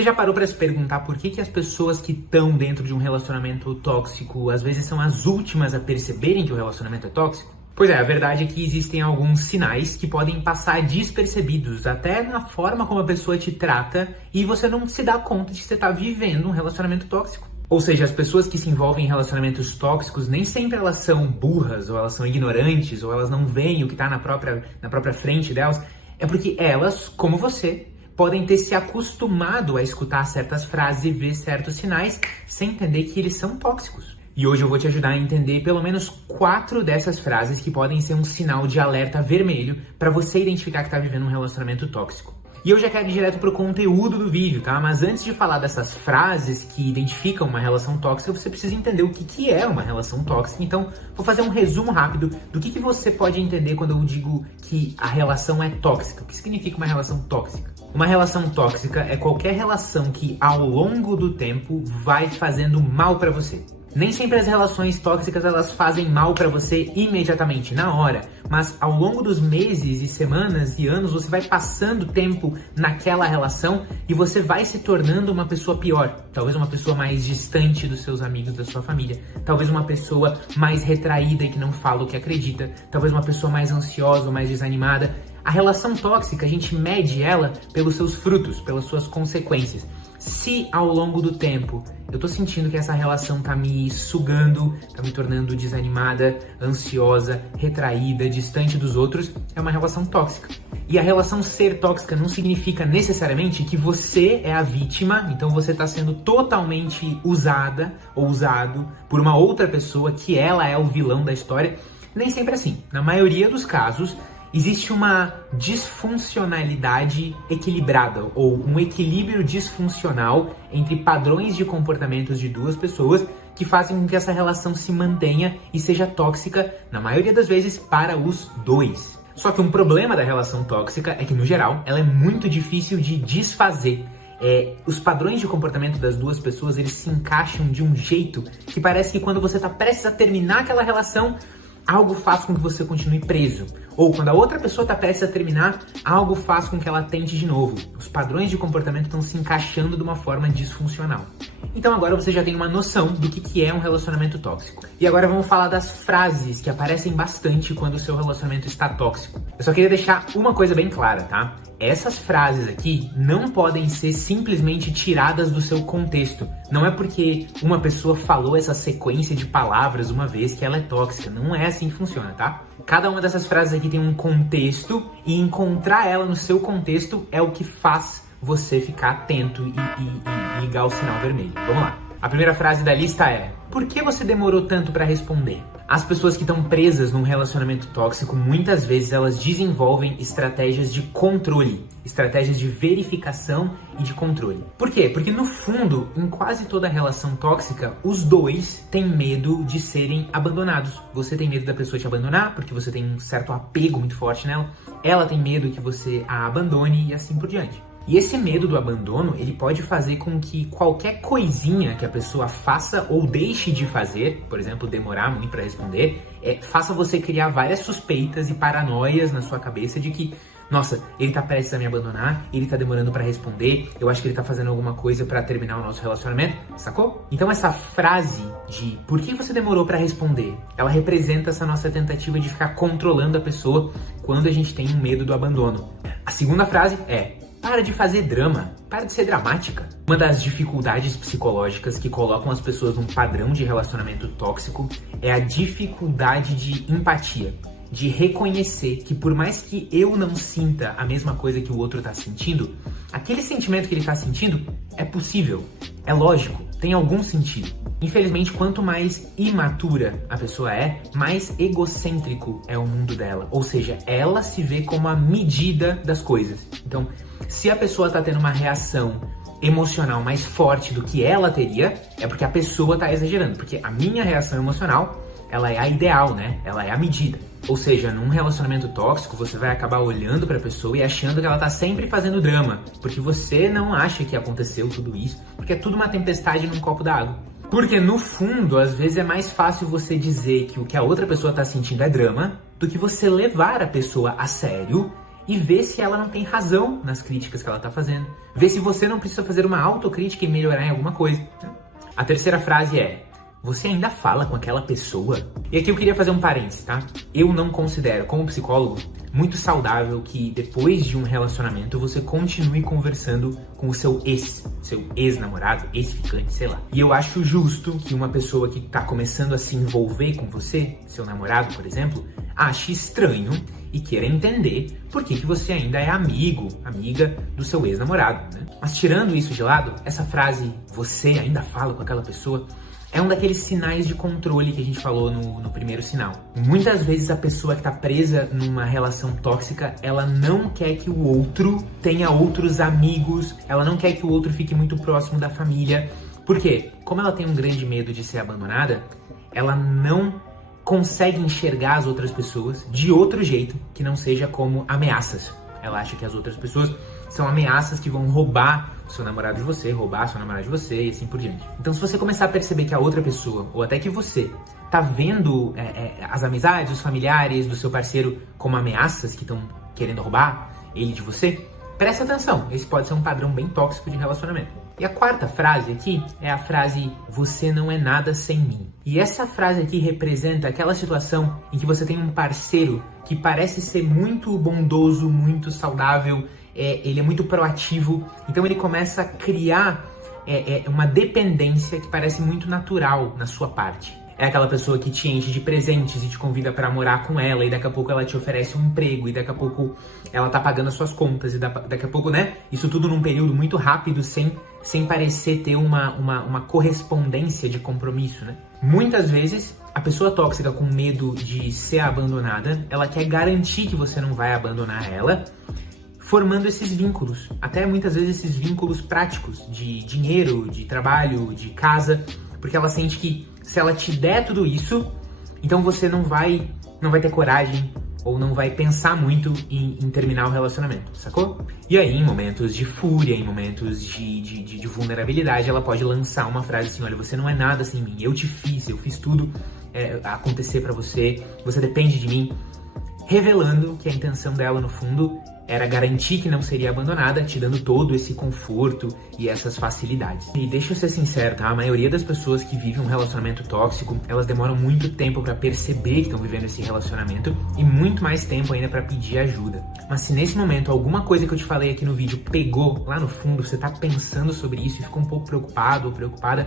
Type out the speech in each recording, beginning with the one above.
Você já parou para se perguntar por que as pessoas que estão dentro de um relacionamento tóxico às vezes são as últimas a perceberem que o relacionamento é tóxico? Pois é, a verdade é que existem alguns sinais que podem passar despercebidos, até na forma como a pessoa te trata, e você não se dá conta de que você está vivendo um relacionamento tóxico. Ou seja, as pessoas que se envolvem em relacionamentos tóxicos, nem sempre elas são burras, ou elas são ignorantes, ou elas não veem o que está na própria frente delas. É porque elas, como você, podem ter se acostumado a escutar certas frases e ver certos sinais sem entender que eles são tóxicos. E hoje eu vou te ajudar a entender pelo menos 4 dessas frases que podem ser um sinal de alerta vermelho para você identificar que está vivendo um relacionamento tóxico. E eu já quero ir direto pro conteúdo do vídeo, tá? Mas antes de falar dessas frases que identificam uma relação tóxica, você precisa entender o que é uma relação tóxica. Então, vou fazer um resumo rápido do que você pode entender quando eu digo que a relação é tóxica. O que significa uma relação tóxica? Uma relação tóxica é qualquer relação que, ao longo do tempo, vai fazendo mal para você. Nem sempre as relações tóxicas elas fazem mal para você imediatamente, na hora, mas ao longo dos meses e semanas e anos você vai passando tempo naquela relação e você vai se tornando uma pessoa pior. Talvez uma pessoa mais distante dos seus amigos, da sua família. Talvez uma pessoa mais retraída e que não fala o que acredita. Talvez uma pessoa mais ansiosa ou mais desanimada. A relação tóxica, a gente mede ela pelos seus frutos, pelas suas consequências. Se ao longo do tempo eu tô sentindo que essa relação tá me sugando, tá me tornando desanimada, ansiosa, retraída, distante dos outros, é uma relação tóxica. E a relação ser tóxica não significa necessariamente que você é a vítima, então você tá sendo totalmente usada ou usado por uma outra pessoa, que ela é o vilão da história. Nem sempre é assim. Na maioria dos casos, existe uma disfuncionalidade equilibrada, ou um equilíbrio disfuncional entre padrões de comportamentos de duas pessoas que fazem com que essa relação se mantenha e seja tóxica, na maioria das vezes, para os dois. Só que um problema da relação tóxica é que, no geral, ela é muito difícil de desfazer. Os padrões de comportamento das duas pessoas, eles se encaixam de um jeito que parece que quando você está prestes a terminar aquela relação, algo faz com que você continue preso. Ou quando a outra pessoa está prestes a terminar, algo faz com que ela tente de novo. Os padrões de comportamento estão se encaixando de uma forma disfuncional. Então agora você já tem uma noção do que é um relacionamento tóxico. E agora vamos falar das frases que aparecem bastante quando o seu relacionamento está tóxico. Eu só queria deixar uma coisa bem clara, tá? Essas frases aqui não podem ser simplesmente tiradas do seu contexto. Não é porque uma pessoa falou essa sequência de palavras uma vez que ela é tóxica. Não é assim que funciona, tá? Cada uma dessas frases aqui tem um contexto e encontrar ela no seu contexto é o que faz você ficar atento e ligar o sinal vermelho. Vamos lá. A primeira frase da lista é: por que você demorou tanto para responder? As pessoas que estão presas num relacionamento tóxico, muitas vezes elas desenvolvem estratégias de controle, estratégias de verificação e de controle. Por quê? Porque no fundo, em quase toda relação tóxica, os dois têm medo de serem abandonados. Você tem medo da pessoa te abandonar, porque você tem um certo apego muito forte nela. Ela tem medo que você a abandone e assim por diante. E esse medo do abandono, ele pode fazer com que qualquer coisinha que a pessoa faça ou deixe de fazer, por exemplo, demorar muito para responder, faça você criar várias suspeitas e paranoias na sua cabeça de que, nossa, ele tá prestes a me abandonar, ele tá demorando para responder, eu acho que ele tá fazendo alguma coisa para terminar o nosso relacionamento, sacou? Então essa frase de por que você demorou para responder, ela representa essa nossa tentativa de ficar controlando a pessoa quando a gente tem um medo do abandono. A segunda frase é: para de fazer drama, para de ser dramática. Uma das dificuldades psicológicas que colocam as pessoas num padrão de relacionamento tóxico é a dificuldade de empatia, de reconhecer que por mais que eu não sinta a mesma coisa que o outro está sentindo, aquele sentimento que ele está sentindo é possível, é lógico, tem algum sentido. Infelizmente, quanto mais imatura a pessoa é, mais egocêntrico é o mundo dela. Ou seja, ela se vê como a medida das coisas. Então, se a pessoa está tendo uma reação emocional mais forte do que ela teria, é porque a pessoa está exagerando. Porque a minha reação emocional, ela é a ideal, né? Ela é a medida. Ou seja, num relacionamento tóxico, você vai acabar olhando para a pessoa e achando que ela tá sempre fazendo drama, porque você não acha que aconteceu tudo isso, porque é tudo uma tempestade num copo d'água. Porque no fundo, às vezes é mais fácil você dizer que o que a outra pessoa tá sentindo é drama, do que você levar a pessoa a sério e vê se ela não tem razão nas críticas que ela tá fazendo. Vê se você não precisa fazer uma autocrítica e melhorar em alguma coisa. A terceira frase é: você ainda fala com aquela pessoa? E aqui eu queria fazer um parênteses, tá? Eu não considero, como psicólogo, muito saudável que depois de um relacionamento você continue conversando com o seu ex-namorado, ex-ficante, sei lá. E eu acho justo que uma pessoa que tá começando a se envolver com você, seu namorado, por exemplo, ache estranho e queira entender por que você ainda é amigo, amiga do seu ex-namorado, né? Mas tirando isso de lado, essa frase, você ainda fala com aquela pessoa, é um daqueles sinais de controle que a gente falou no primeiro sinal. Muitas vezes a pessoa que está presa numa relação tóxica, ela não quer que o outro tenha outros amigos, ela não quer que o outro fique muito próximo da família. Por quê? Como ela tem um grande medo de ser abandonada, ela não consegue enxergar as outras pessoas de outro jeito que não seja como ameaças. Ela acha que as outras pessoas são ameaças que vão roubar o seu namorado de você, roubar a sua namorada de você e assim por diante. Então, se você começar a perceber que a outra pessoa, ou até que você, tá vendo as amizades, os familiares do seu parceiro como ameaças que estão querendo roubar ele de você, presta atenção. Esse pode ser um padrão bem tóxico de relacionamento. E a quarta frase aqui é a frase: você não é nada sem mim. E essa frase aqui representa aquela situação em que você tem um parceiro que parece ser muito bondoso, muito saudável, ele é muito proativo, então ele começa a criar uma dependência que parece muito natural na sua parte. É aquela pessoa que te enche de presentes e te convida para morar com ela, e daqui a pouco ela te oferece um emprego, e daqui a pouco ela tá pagando as suas contas, e daqui a pouco, né? Isso tudo num período muito rápido, sem parecer ter uma correspondência de compromisso, né? Muitas vezes, a pessoa tóxica com medo de ser abandonada, ela quer garantir que você não vai abandonar ela, formando esses vínculos, até muitas vezes esses vínculos práticos, de dinheiro, de trabalho, de casa, porque ela sente que se ela te der tudo isso, então você não vai ter coragem ou não vai pensar muito em terminar o relacionamento, sacou? E aí, em momentos de fúria, em momentos de vulnerabilidade, ela pode lançar uma frase assim: olha, você não é nada sem mim, eu fiz tudo acontecer pra você, você depende de mim, revelando que a intenção dela, no fundo, era garantir que não seria abandonada, te dando todo esse conforto e essas facilidades. E deixa eu ser sincero, tá? A maioria das pessoas que vivem um relacionamento tóxico, elas demoram muito tempo pra perceber que estão vivendo esse relacionamento e muito mais tempo ainda pra pedir ajuda. Mas se nesse momento alguma coisa que eu te falei aqui no vídeo pegou lá no fundo, você tá pensando sobre isso e ficou um pouco preocupado ou preocupada,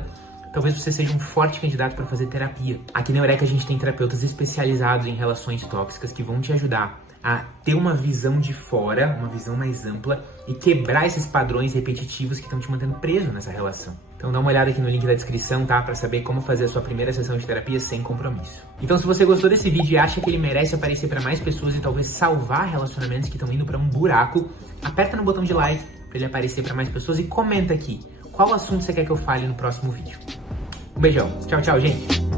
talvez você seja um forte candidato para fazer terapia. Aqui na Eureka a gente tem terapeutas especializados em relações tóxicas que vão te ajudar a ter uma visão de fora, uma visão mais ampla e quebrar esses padrões repetitivos que estão te mantendo preso nessa relação. Então dá uma olhada aqui no link da descrição, tá? Para saber como fazer a sua primeira sessão de terapia sem compromisso. Então, se você gostou desse vídeo e acha que ele merece aparecer para mais pessoas e talvez salvar relacionamentos que estão indo para um buraco, aperta no botão de like para ele aparecer para mais pessoas e comenta aqui qual assunto você quer que eu fale no próximo vídeo. Um beijão. Tchau, tchau, gente.